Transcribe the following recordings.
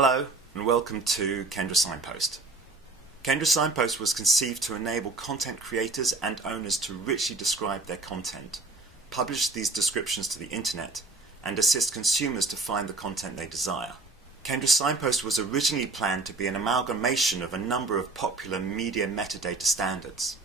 Hello and welcome to Kendra Signpost. Kendra Signpost was conceived to enable content creators and owners to richly describe their content, publish these descriptions to the internet, and assist consumers to find the content they desire. Kendra Signpost was originally planned to be an amalgamation of a number of popular media metadata standards.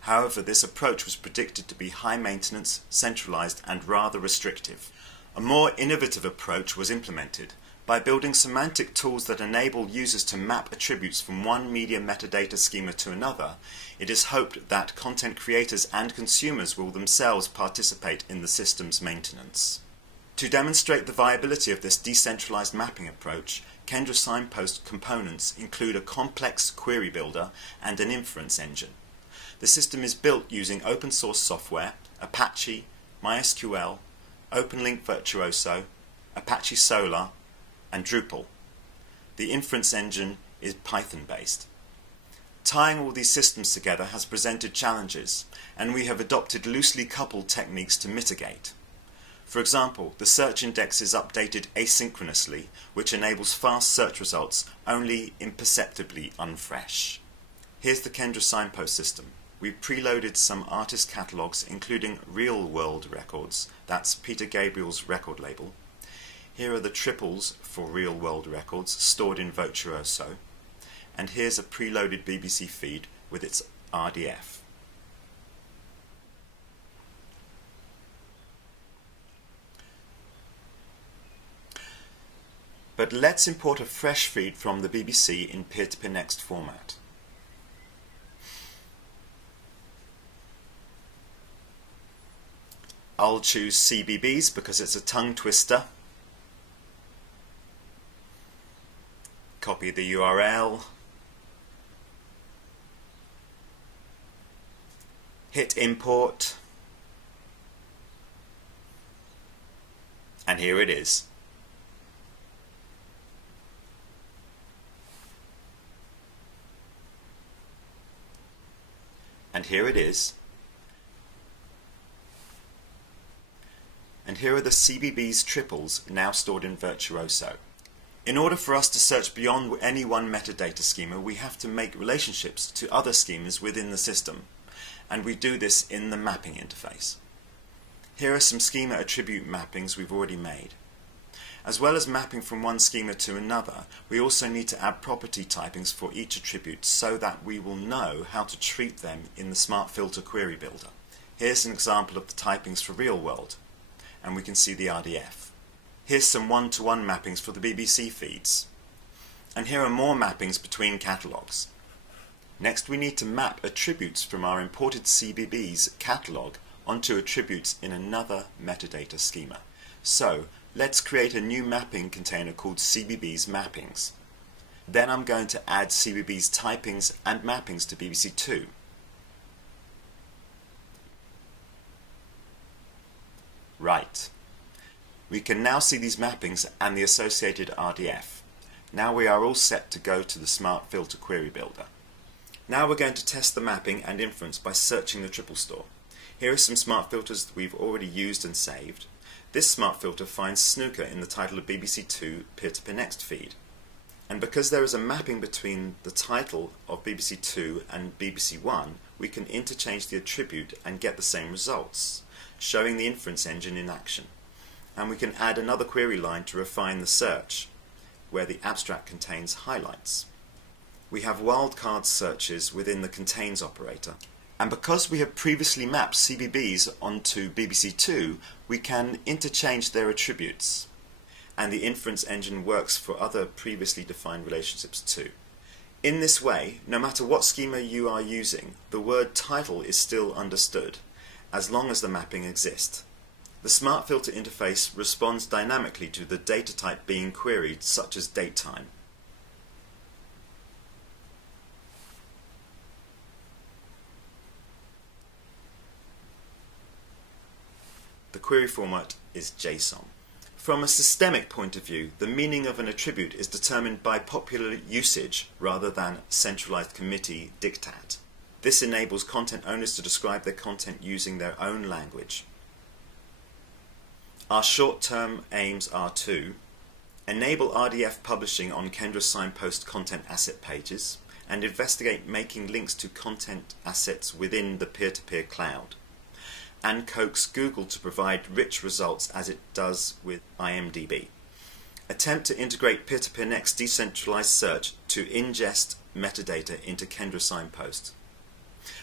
However, this approach was predicted to be high maintenance, centralized, and rather restrictive. A more innovative approach was implemented by building semantic tools that enable users to map attributes from one media metadata schema to another. It is hoped that content creators and consumers will themselves participate in the system's maintenance. To demonstrate the viability of this decentralized mapping approach, Kendra Signpost components include a complex query builder and an inference engine. The system is built using open source software, Apache, MySQL, OpenLink Virtuoso, Apache Solr, and Drupal. The inference engine is Python-based. Tying all these systems together has presented challenges, and we have adopted loosely coupled techniques to mitigate. For example, the search index is updated asynchronously, which enables fast search results only imperceptibly unfresh. Here's the Kendra Signpost system. We've preloaded some artist catalogues including real-world records, that's Peter Gabriel's record label. Here are the triples for real-world records stored in Virtuoso, and here's a preloaded BBC feed with its RDF. But let's import a fresh feed from the BBC in peer-to-peer next format. I'll choose CBeebies because it's a tongue twister. Copy the URL, hit import, and here it is. And here it is. And here are the CBeebies triples now stored in Virtuoso. In order for us to search beyond any one metadata schema, we have to make relationships to other schemas within the system, and we do this in the mapping interface. Here are some schema attribute mappings we've already made. As well as mapping from one schema to another, we also need to add property typings for each attribute so that we will know how to treat them in the Smart Filter query builder. Here's an example of the typings for real world, and we can see the RDF. Here's some one-to-one mappings for the BBC feeds. And here are more mappings between catalogues. Next we need to map attributes from our imported CBeebies catalogue onto attributes in another metadata schema. So let's create a new mapping container called CBeebies mappings. Then I'm going to add CBeebies typings and mappings to BBC2. Right. We can now see these mappings and the associated RDF. Now we are all set to go to the Smart Filter query builder. Now we're going to test the mapping and inference by searching the triple store. Here are some smart filters that we've already used and saved. This smart filter finds snooker in the title of BBC2 peer-to-peer next feed. And because there is a mapping between the title of BBC2 and BBC1, we can interchange the attribute and get the same results, showing the inference engine in action. And we can add another query line to refine the search, where the abstract contains highlights. We have wildcard searches within the contains operator. And because we have previously mapped CBeebies onto BBC2, we can interchange their attributes. And the inference engine works for other previously defined relationships too. In this way, no matter what schema you are using, the word title is still understood, as long as the mapping exists. The Smart Filter interface responds dynamically to the data type being queried, such as datetime. The query format is JSON. From a systemic point of view, the meaning of an attribute is determined by popular usage rather than centralized committee diktat. This enables content owners to describe their content using their own language. Our short-term aims are to enable RDF publishing on Kendra Signpost content asset pages, and investigate making links to content assets within the peer-to-peer cloud, and coax Google to provide rich results as it does with IMDb. Attempt to integrate Peer-to-Peer Next decentralized search to ingest metadata into Kendra Signpost.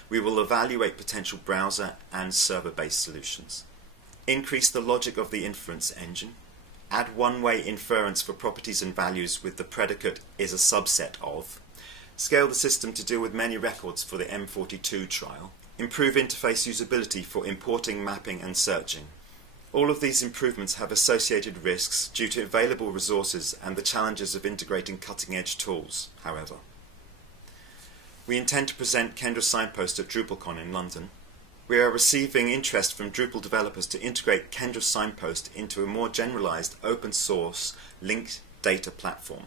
We will evaluate potential browser and server-based solutions. Increase the logic of the inference engine. Add one-way inference for properties and values with the predicate is a subset of. Scale the system to deal with many records for the M42 trial. Improve interface usability for importing, mapping and searching. All of these improvements have associated risks due to available resources and the challenges of integrating cutting-edge tools, however. We intend to present Kendra Signpost at DrupalCon in London. We are receiving interest from Drupal developers to integrate Kendra Signpost into a more generalized open-source linked data platform.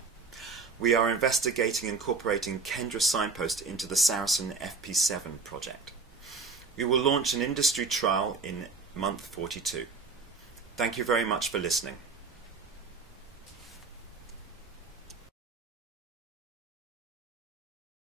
We are investigating incorporating Kendra Signpost into the Saracen FP7 project. We will launch an industry trial in month 42. Thank you very much for listening.